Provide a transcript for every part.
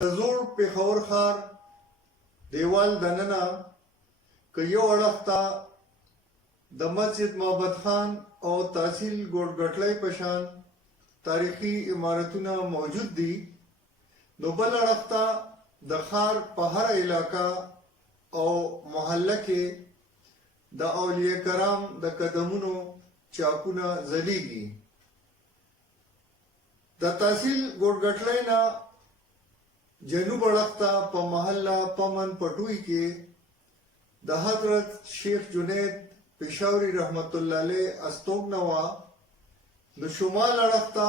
زوړ پېښور ښار دیوال دننه که یو اړخ ته د مسجد محمد خان او تحصیل ګوډګټلۍ په شان تاریخي عمارتونه موجود دي، نو بل اړخ ته د ښار په هر علاقه او محله کې د اولیاء کرام د قدمونو چاپونه ځلیږي. د تحصیل ګوډګټلۍ نه جنوب اړخ ته په محله پمن پټوی کې د حضرت شیخ جنید پېښوري رحمت الله علیه استوګنه وه. د شمال اړخ ته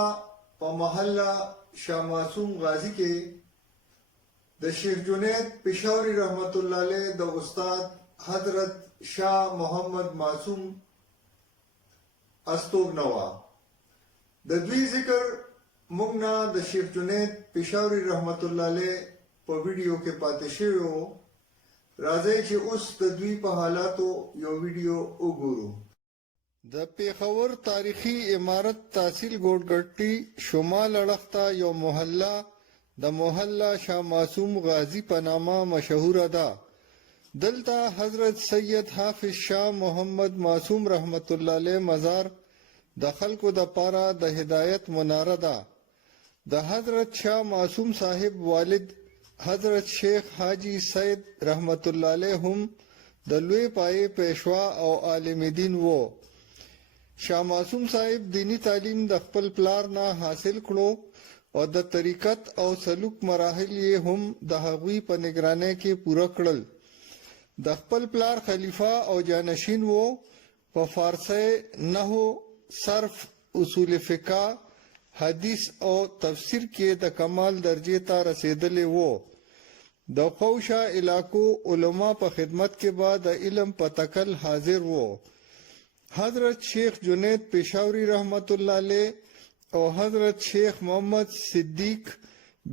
په محله شاه معصوم غازي کې د شیخ جنید پېښوري رحمت الله علیه د استاد حضرت شاه محمد معصوم استوګنه وه. د دوی ذکر موږ نه د شیخ جنید پېښوري رحمت الله علیه په ویډیو کې پاتې شوی و. راځئ چې اوس د دوی په حالاتو یو ویډیو وګورو. د پېښور تاریخي عمارت تحصیل ګوډګټي شمال اړخ ته یو محله د محله شاه معصوم غازي په نامه مشهوره ده. دلته حضرت سید حافظ شاه محمد معصوم رحمت الله علیه مزار د خلکو د پاره د هدایت مناره ده. د حضرت شاه معصوم صاحب والد حضرت شیخ حاجی سید رحمت الله علیه هم د لوی پای پیشوا او عالم دین وو. شاه معصوم صاحب دینی تعلیم د خپل پلار نه حاصل کړو او د طریقت او سلوک مراحل یې هم د هغوی په نگرانی کې پوره کړل. د خپل پلار خلیفہ او جانشین وو. په فارسی نحو، صرف، اصول فقه، حدیث او تفسیر کې د کمال درجه ته رسیدلی وو. د خوشا علاقو علما په خدمت کې به د علم په تکل حاضر وو. حضرت شیخ جنید پېښوري رحمت الله علیه او حضرت شیخ محمد صدیق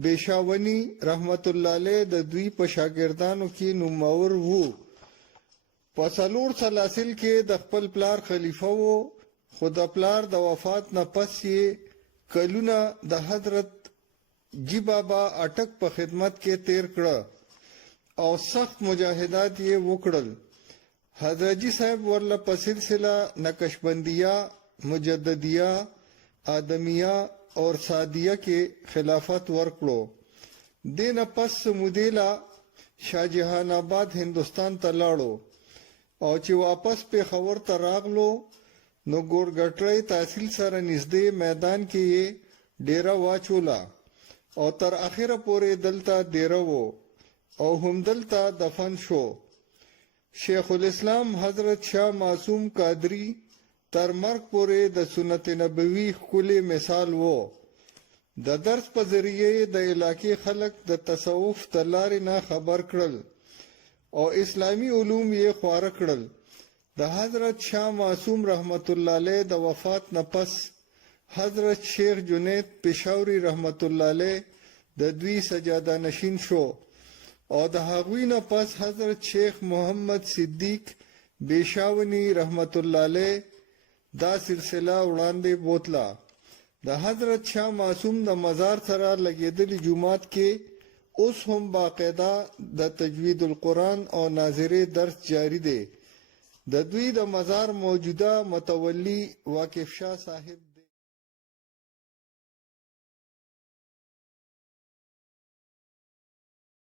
بیشاونی رحمت الله علیه د دوی په شاګردانو کې نومور وو. په څلور سلاسل کې د خپل پلار خلیفہ وو، خو د پلار د وفات نه پس یې کلونه د حضرت جی بابا اټک په خدمت کې تیر کړه او سخت مجاهدات یې وکړل. حضرت جی صاحب ورله په سلسله نقشبندیه، مجددیه، آدمیه اور سادیه کې خلافت ورکړو. دینه پس مدیلا شاه جهان آباد هندوستان ته لاړو او چې واپس پېښور ته راغلو نو ګوډګټلۍ تحصیل سره نږدې میدان کې یې ډیره واچوله او تر اخره پورې دلته ډیره وو او هم دلته دفن شو. شیخ الاسلام حضرت شاه معصوم قادری تر مرګ پورې د سنت نبوي ښکلی مثال وو. د درس په ذریعه د علاقې خلک د تصوف د لارې نه خبر کړل او اسلامی علوم یې خواره کړل. د حضرت شاه معصوم رحمت الله علیه د وفات نه پس حضرت شیخ جنید پېښوري رحمت الله علیه د دوی سجاده نشین شو او د هغوی نه پس حضرت شیخ محمد صدیق بیشاونی رحمت الله علیه دا سلسله وړاندې بوتله. د حضرت شاه معصوم د مزار سره لګېدلي جومات کې اوس هم باقاعده د تجوید القرآن او ناظرې درس جاری دی. د دوی د مزار موجوده متولی واقف شاه صاحب